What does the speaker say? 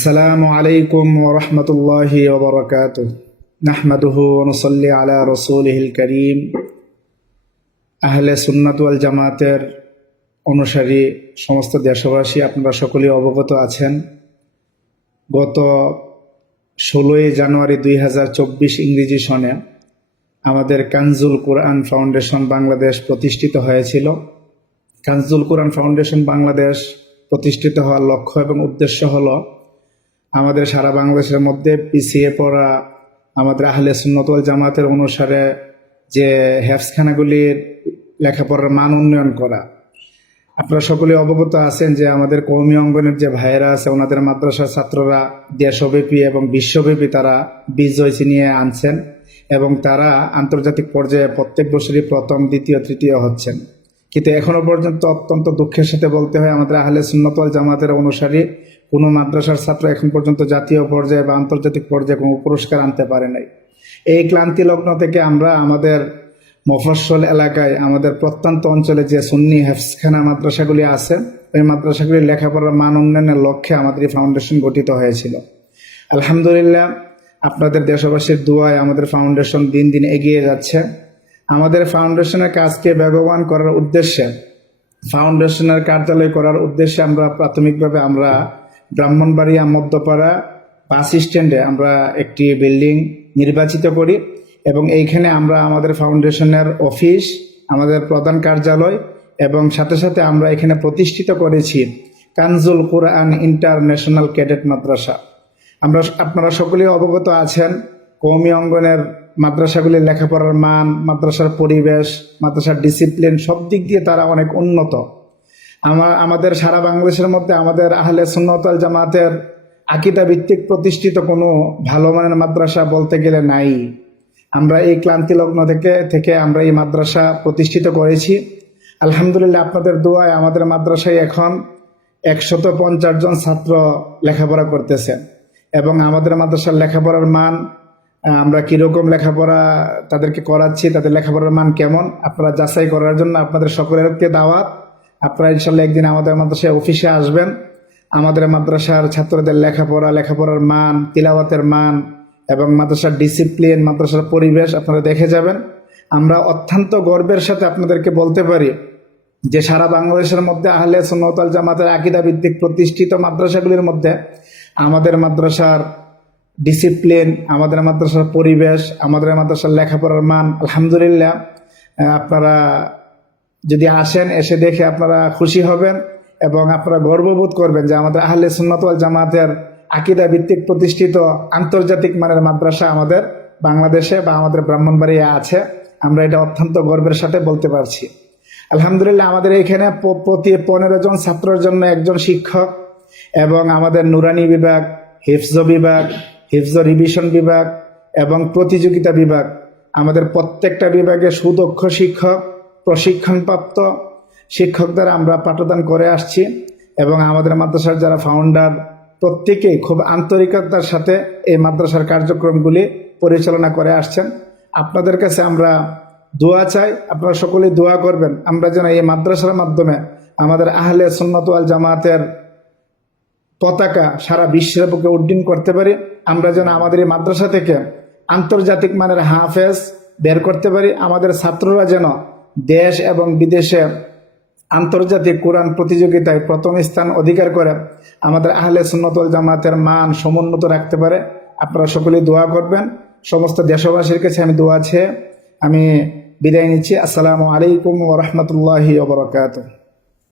আসসালামু আলাইকুম ওয়া রাহমাতুল্লাহি ওয়া বারাকাতুহু নাহমাদুহু ওয়া নুসাল্লি আলা রাসূলিহিল কারীম। আহলে সুন্নাত ওয়াল জামাতের অনুসারী সমস্ত দেশবাসী, আপনারা সকলেই অবগত আছেন, গত 16ই জানুয়ারি 2024 ইংরেজি সনে আমাদের কানজুল কোরআন ফাউন্ডেশন বাংলাদেশ প্রতিষ্ঠিত হয়েছিল। কানজুল কোরআন ফাউন্ডেশন বাংলাদেশ প্রতিষ্ঠিত হওয়ার লক্ষ্য এবং উদ্দেশ্য হলো আমাদের সারা বাংলাদেশের মধ্যে পিছিয়ে পড়া আমাদের আহলে সুন্নাত ওয়াল জামাতের অনুসারে যে হেফজখানাগুলির লেখাপড়ার মান উন্নয়ন করা। আপনারা সকলে অবগত আছেন যে আমাদের কওমি অঙ্গনের যে ভাইয়েরা আছে, ওনাদের মাদ্রাসার ছাত্ররা দেশব্যাপী এবং বিশ্বব্যাপী তারা বিজয় ছিনিয়ে আনছেন এবং তারা আন্তর্জাতিক পর্যায়ে প্রত্যেক বছরই প্রথম, দ্বিতীয়, তৃতীয় হচ্ছেন। কিন্তু এখনো পর্যন্ত অত্যন্ত দুঃখের সাথে বলতে হয়, আমাদের আহলে সুন্নাত ওয়াল জামাতের অনুসারী কোনো মাদ্রাসার ছাত্র এখন পর্যন্ত জাতীয় পর্যায়ে বা আন্তর্জাতিক পর্যায়ে কোনো পুরস্কার আনতে পারে নাই। এই ক্লান্তি লগ্ন থেকে আমরা আমাদের মফস্বল এলাকায়, আমাদের প্রত্যন্ত অঞ্চলে যে সুন্নি হেফজখানা মাদ্রাসাগুলি আছে, ওই মাদ্রাসাগুলির লেখাপড়ার মান উন্নয়নের লক্ষ্যে আমাদের এই ফাউন্ডেশন গঠিত হয়েছিল। আলহামদুলিল্লাহ, আপনাদের দেশবাসীর দোয়ায় আমাদের ফাউন্ডেশন দিন দিন এগিয়ে যাচ্ছে। আমাদের ফাউন্ডেশনের কাজকে বেগবান করার উদ্দেশ্যে, ফাউন্ডেশনের কার্যালয় করার উদ্দেশ্যে আমরা প্রাথমিকভাবে ব্রাহ্মণবাড়িয়া মধ্যপাড়া বাস স্ট্যান্ডে আমরা একটি বিল্ডিং নির্বাচিত করি এবং এইখানে আমরা আমাদের ফাউন্ডেশনের অফিস, আমাদের প্রধান কার্যালয় এবং সাথে সাথে আমরা এখানে প্রতিষ্ঠিত করেছি কানজুল কোরআন ইন্টারন্যাশনাল ক্যাডেট মাদ্রাসা। আপনারা সকলেই অবগত আছেন, কওমি অঙ্গনের মাদ্রাসাগুলির লেখাপড়ার মান, মাদ্রাসার পরিবেশ, মাদ্রাসার ডিসিপ্লিন সব দিক দিয়ে তারা অনেক উন্নত। আমাদের সারা বাংলাদেশের মধ্যে আমাদের আহলে সুন্নাত ওয়াল জামাতের আকীদা ভিত্তিক প্রতিষ্ঠিত কোনো ভালো মানের মাদ্রাসা বলতে গেলে নাই। আমরা এই ক্লান্তি লগ্ন থেকে আমরা এই মাদ্রাসা প্রতিষ্ঠিত করেছি। আলহামদুলিল্লাহ, আপনাদের দোয়ায় আমাদের মাদ্রাসায় এখন 150 জন ছাত্র লেখাপড়া করতেছে এবং আমাদের মাদ্রাসার লেখাপড়ার মান, আমরা কীরকম লেখাপড়া তাদেরকে করাচ্ছি, তাদের লেখাপড়ার মান কেমন, আপনারা যাচাই করার জন্য আপনাদের সকলেরকে দাওয়াত। আপনারা ইনশাল্লাহ একদিন আমাদের মাদ্রাসায় অফিসে আসবেন, আমাদের মাদ্রাসার ছাত্রদের লেখাপড়ার মান, তিলাওয়াতের মান এবং মাদ্রাসার ডিসিপ্লিন, মাদ্রাসার পরিবেশ আপনারা দেখে যাবেন। আমরা অত্যন্ত গর্বের সাথে আপনাদেরকে বলতে পারি যে সারা বাংলাদেশের মধ্যে আহলে সুন্নাত ওয়াল জামাতের আকীদা ভিত্তিক প্রতিষ্ঠিত মাদ্রাসাগুলির মধ্যে আমাদের মাদ্রাসার ডিসিপ্লিন, আমাদের মাদ্রাসার পরিবেশ, আমাদের মাদ্রাসার লেখাপড়ার মান আলহামদুলিল্লাহ। আপনারা যদি আসেন, এসে দেখে আপনারা খুশি হবেন এবং আপনারা গর্ববোধ করবেন যে আমাদের আহলে সুন্নাত ওয়াল জামাতের আকীদা ভিত্তিক প্রতিষ্ঠিত আন্তর্জাতিক মানের মাদ্রাসা আমাদের বাংলাদেশে বা আমাদের ব্রাহ্মণবাড়িয়া আছে। আমরা এটা অত্যন্ত গর্বের সাথে বলতে পারছি। আলহামদুলিল্লাহ, আমাদের এইখানে প্রতি 15 জন ছাত্রের জন্য একজন শিক্ষক এবং আমাদের নুরানি বিভাগ, হিফজ বিভাগ, হিফজ রিভিশন বিভাগ এবং প্রতিযোগিতা বিভাগ, আমাদের প্রত্যেকটা বিভাগে সুদক্ষ শিক্ষক, প্রশিক্ষণপ্রাপ্ত শিক্ষক দ্বারা আমরা পাঠদান করে আসছি এবং আমাদের মাদ্রাসার যারা ফাউন্ডার প্রত্যেকেই খুব আন্তরিকতার সাথে এই মাদ্রাসার কার্যক্রমগুলি পরিচালনা করে আসছেন। আপনাদের কাছে আমরা দোয়া চাই, আপনারা সকলেই দোয়া করবেন আমরা যেন এই মাদ্রাসার মাধ্যমে আমাদের আহলে সুন্নাত ওয়াল জামাতের পতাকা সারা বিশ্বের বুকে উড্ডীন করতে পারি। আমরা যেন আমাদের এই মাদ্রাসা থেকে আন্তর্জাতিক মানের হাফেজ বের করতে পারি। আমাদের ছাত্ররা যেন দেশ এবং বিদেশে আন্তর্জাতিক কোরআন প্রতিযোগিতায় প্রথম স্থান অধিকার করে আমাদের আহলে সুন্নাত ওয়াল জামাতের মান সমুন্নত রাখতে পারে। আপনারা সকলেই দোয়া করবেন। সমস্ত দেশবাসীর কাছে আমি দোয়া চেয়ে আমি বিদায় নিচ্ছি। আসসালামু আলাইকুম ওয়া রাহমাতুল্লাহি ওয়া বারাকাতুহু।